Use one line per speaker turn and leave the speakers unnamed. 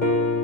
thank you